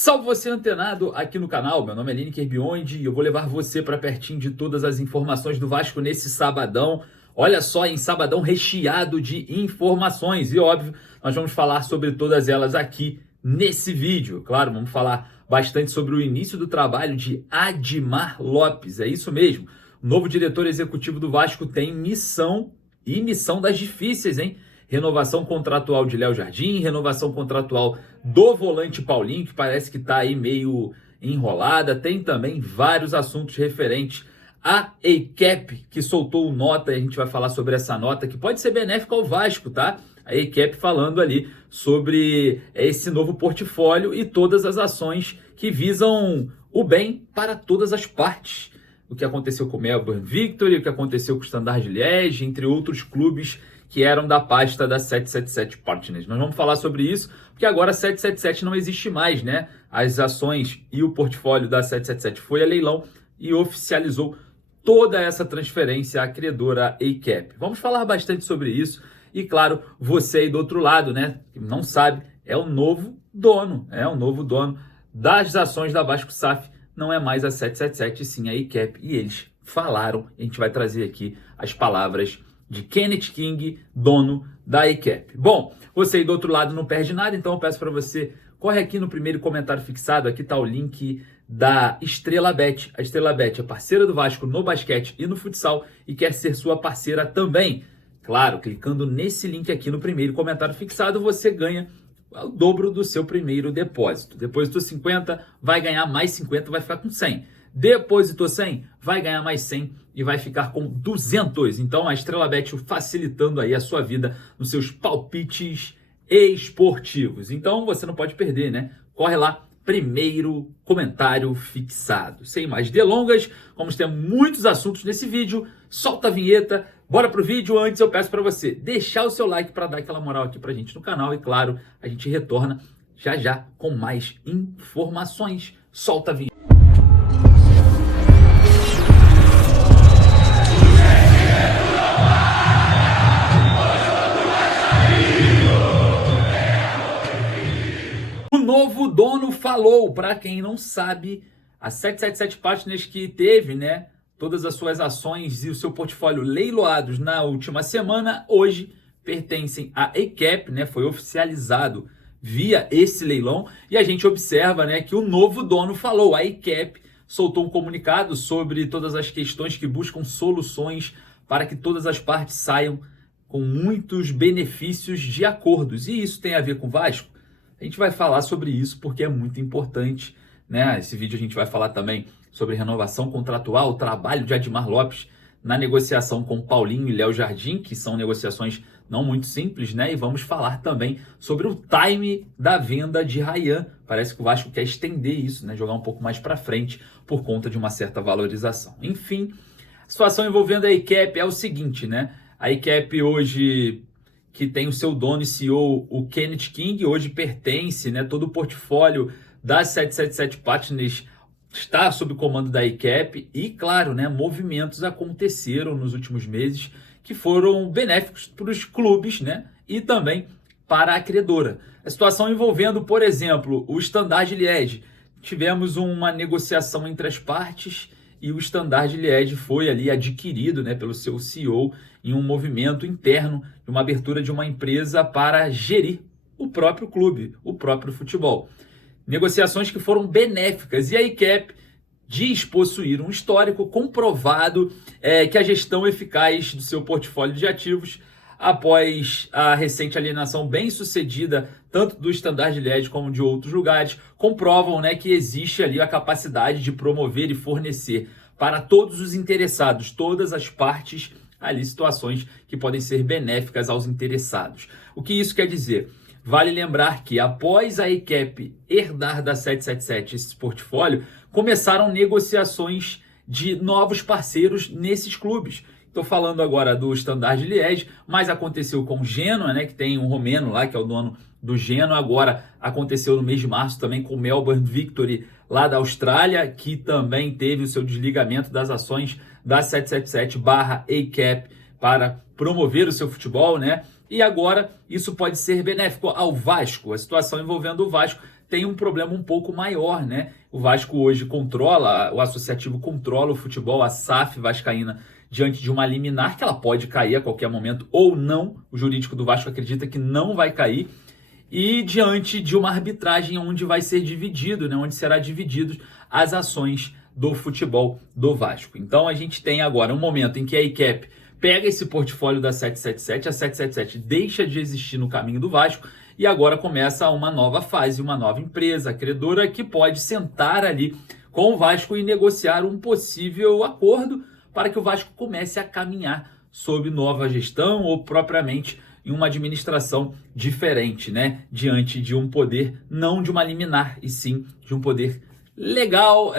Salve você antenado aqui no canal, meu nome é Lineker Biondi e eu vou levar você para pertinho de todas as informações do Vasco nesse sabadão. Olha só, em sabadão recheado de informações e óbvio, nós vamos falar sobre todas elas aqui nesse vídeo. Claro, vamos falar bastante sobre o início do trabalho de Admar Lopes, é isso mesmo. O novo diretor executivo do Vasco tem missão e missão das difíceis, hein? Renovação contratual de Léo Jardim, renovação contratual do volante Paulinho, que parece que está aí meio enrolada. Tem também vários assuntos referentes à ACAP, que soltou nota, e a gente vai falar sobre essa nota, que pode ser benéfica ao Vasco, tá? A ACAP falando ali sobre esse novo portfólio e todas as ações que visam o bem para todas as partes. O que aconteceu com o Melbourne Victory, o que aconteceu com o Standard Liège, entre outros clubes que eram da pasta da 777 Partners. Nós vamos falar sobre isso, porque agora a 777 não existe mais, né? As ações e o portfólio da 777 foi a leilão e oficializou toda essa transferência à credora ACAP. Vamos falar bastante sobre isso e, claro, você aí do outro lado, né? Que não sabe, é o novo dono das ações da Vasco SAF. Não é mais a 777, sim a ACAP. E eles falaram, a gente vai trazer aqui as palavras de Kenneth King, dono da ACAP. Bom, você aí do outro lado não perde nada, então eu peço para você, corre aqui no primeiro comentário fixado, aqui está o link da Estrela Bet. A Estrela Bet é parceira do Vasco no basquete e no futsal e quer ser sua parceira também. Claro, clicando nesse link aqui no primeiro comentário fixado, você ganha o dobro do seu primeiro depósito. Depositou 50, vai ganhar mais 50, vai ficar com 100. Depositou 100, vai ganhar mais 100 e vai ficar com 200. Então a Estrela Bet facilitando aí a sua vida nos seus palpites esportivos. Então você não pode perder, né? Corre lá, primeiro comentário fixado. Sem mais delongas, vamos ter muitos assuntos nesse vídeo. Solta a vinheta, bora pro vídeo. Antes eu peço para você deixar o seu like para dar aquela moral aqui pra gente no canal. E claro, a gente retorna já já com mais informações. Solta a vinheta. O novo dono falou. Para quem não sabe, a 777 Partners, que teve, né, todas as suas ações e o seu portfólio leiloados na última semana, hoje pertencem à ACAP, né? Foi oficializado via esse leilão e a gente observa, né, que o novo dono falou. A ACAP soltou um comunicado sobre todas as questões que buscam soluções para que todas as partes saiam com muitos benefícios de acordos. E isso tem a ver com o Vasco? A gente vai falar sobre isso porque é muito importante, né? Esse vídeo a gente vai falar também sobre renovação contratual, o trabalho de Admar Lopes na negociação com Paulinho e Léo Jardim, que são negociações não muito simples, né? E vamos falar também sobre o time da venda de Ryan. Parece que o Vasco quer estender isso, né? Jogar um pouco mais para frente por conta de uma certa valorização. Enfim, a situação envolvendo a ACAP é o seguinte, né? A ACAP hoje, que tem o seu dono e CEO, o Kenneth King, hoje pertence, né, todo o portfólio da 777 Partners está sob comando da ACAP e, claro, né, movimentos aconteceram nos últimos meses que foram benéficos para os clubes, né, e também para a credora. A situação envolvendo, por exemplo, o Standard Liège. Tivemos uma negociação entre as partes e o Standard Liège foi ali adquirido, né, pelo seu CEO em um movimento interno de uma abertura de uma empresa para gerir o próprio clube, o próprio futebol. Negociações que foram benéficas e a ACAP diz possuir um histórico comprovado que a gestão eficaz do seu portfólio de ativos após a recente alienação bem sucedida, tanto do Standard Liège como de outros lugares, comprovam, né, que existe ali a capacidade de promover e fornecer para todos os interessados, todas as partes, ali situações que podem ser benéficas aos interessados. O que isso quer dizer? Vale lembrar que após a ACAP herdar da 777 esse portfólio, começaram negociações de novos parceiros nesses clubes. Estou falando agora do Standard Liège, mas aconteceu com o Genoa, né, que tem um romeno lá, que é o dono do Genoa. Agora aconteceu no mês de março também com o Melbourne Victory, lá da Austrália, que também teve o seu desligamento das ações da 777/ACAP para promover o seu futebol, né? E agora isso pode ser benéfico ao Vasco. A situação envolvendo o Vasco tem um problema um pouco maior, né? O Vasco hoje controla, o associativo controla o futebol, a SAF vascaína, diante de uma liminar que ela pode cair a qualquer momento ou não. O jurídico do Vasco acredita que não vai cair. E diante de uma arbitragem onde vai ser dividido, né? Onde será divididos as ações do futebol do Vasco. Então a gente tem agora um momento em que a ICAP pega esse portfólio da 777, a 777 deixa de existir no caminho do Vasco e agora começa uma nova fase, uma nova empresa, a credora, que pode sentar ali com o Vasco e negociar um possível acordo para que o Vasco comece a caminhar sob nova gestão ou propriamente em uma administração diferente, né? Diante de um poder, não de uma liminar, e sim de um poder legal,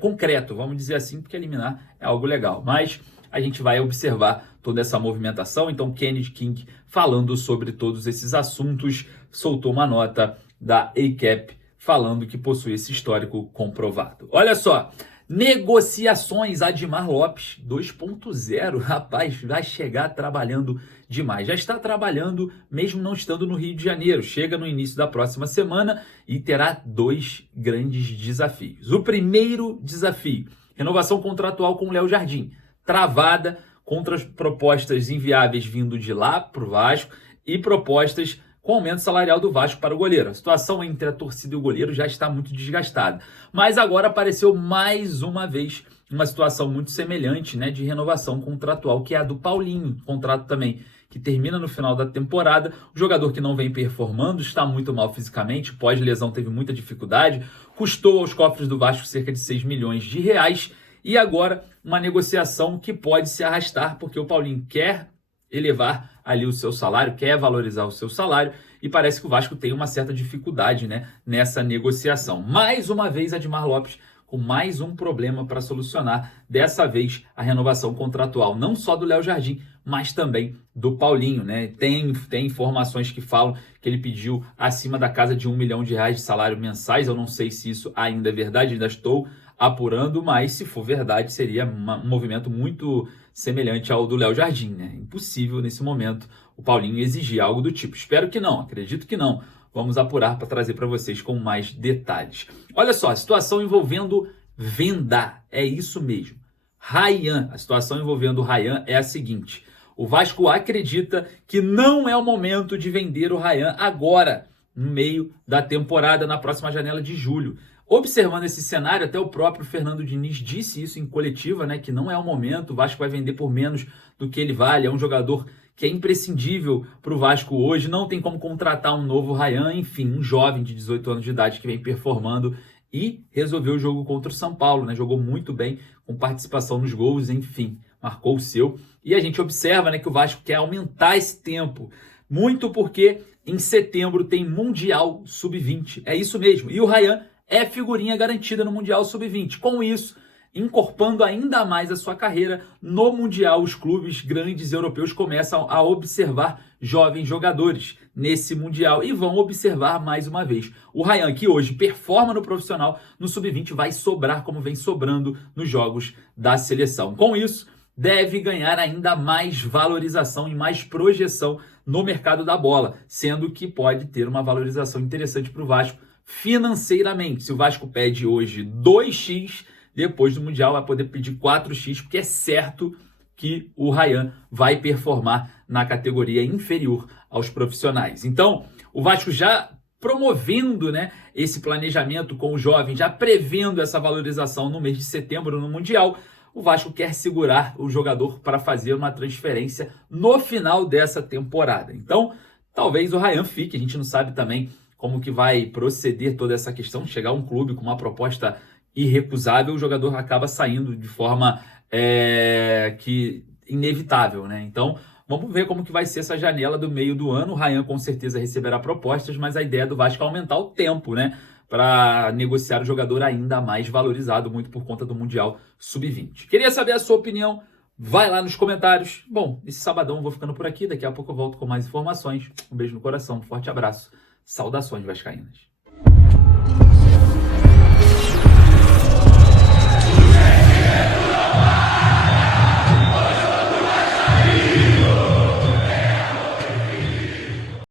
concreto, vamos dizer assim, porque liminar é algo legal. Mas a gente vai observar toda essa movimentação. Então, Kennedy King, falando sobre todos esses assuntos, soltou uma nota da ACAP falando que possui esse histórico comprovado. Olha só, negociações, Admar Lopes 2.0, rapaz, vai chegar trabalhando demais. Já está trabalhando, mesmo não estando no Rio de Janeiro. Chega no início da próxima semana e terá 2 grandes desafios. O primeiro desafio, renovação contratual com o Léo Jardim, travada contra as propostas inviáveis vindo de lá para o Vasco e propostas com aumento salarial do Vasco para o goleiro. A situação entre a torcida e o goleiro já está muito desgastada. Mas agora apareceu mais uma vez uma situação muito semelhante, né, de renovação contratual, que é a do Paulinho, contrato também que termina no final da temporada. O jogador que não vem performando, está muito mal fisicamente, pós-lesão teve muita dificuldade, custou aos cofres do Vasco cerca de 6 milhões de reais. E agora uma negociação que pode se arrastar, porque o Paulinho quer elevar ali o seu salário, quer valorizar o seu salário, e parece que o Vasco tem uma certa dificuldade, né, nessa negociação. Mais uma vez, Admar Lopes com mais um problema para solucionar, dessa vez a renovação contratual, não só do Léo Jardim, mas também do Paulinho, né? Tem informações que falam que ele pediu acima da casa de R$1 milhão de salário mensais. Eu não sei se isso ainda é verdade, ainda estou apurando, mas se for verdade, seria um movimento muito semelhante ao do Léo Jardim, né? Impossível nesse momento o Paulinho exigir algo do tipo. Espero que não, acredito que não. Vamos apurar para trazer para vocês com mais detalhes. Olha só, a situação envolvendo venda, é isso mesmo. Ryan, a situação envolvendo o Ryan é a seguinte: o Vasco acredita que não é o momento de vender o Ryan agora, no meio da temporada, na próxima janela de julho. Observando esse cenário, até o próprio Fernando Diniz disse isso em coletiva, né, que não é o momento, o Vasco vai vender por menos do que ele vale, é um jogador que é imprescindível para o Vasco hoje, não tem como contratar um novo Ryan, enfim, um jovem de 18 anos de idade que vem performando e resolveu o jogo contra o São Paulo, né, jogou muito bem, com participação nos gols, enfim, marcou o seu. E a gente observa, né, que o Vasco quer aumentar esse tempo, muito porque em setembro tem Mundial Sub-20, é isso mesmo, e o Ryan é figurinha garantida no Mundial Sub-20. Com isso, incorporando ainda mais a sua carreira no Mundial, os clubes grandes europeus começam a observar jovens jogadores nesse Mundial e vão observar mais uma vez. O Ryan, que hoje performa no profissional, no Sub-20 vai sobrar como vem sobrando nos jogos da seleção. Com isso, deve ganhar ainda mais valorização e mais projeção no mercado da bola, sendo que pode ter uma valorização interessante para o Vasco financeiramente. Se o Vasco pede hoje 2x, depois do Mundial vai poder pedir 4x, porque é certo que o Ryan vai performar na categoria inferior aos profissionais. Então, o Vasco já promovendo, né, esse planejamento com o jovem, já prevendo essa valorização no mês de setembro no Mundial, o Vasco quer segurar o jogador para fazer uma transferência no final dessa temporada. Então, talvez o Ryan fique, a gente não sabe também como que vai proceder toda essa questão, chegar um clube com uma proposta irrecusável, o jogador acaba saindo de forma inevitável, né? Então, vamos ver como que vai ser essa janela do meio do ano. O Ryan com certeza receberá propostas, mas a ideia do Vasco é aumentar o tempo, né, para negociar o jogador ainda mais valorizado, muito por conta do Mundial Sub-20. Queria saber a sua opinião, vai lá nos comentários. Bom, esse sabadão eu vou ficando por aqui, daqui a pouco eu volto com mais informações. Um beijo no coração, um forte abraço. Saudações vascaínas.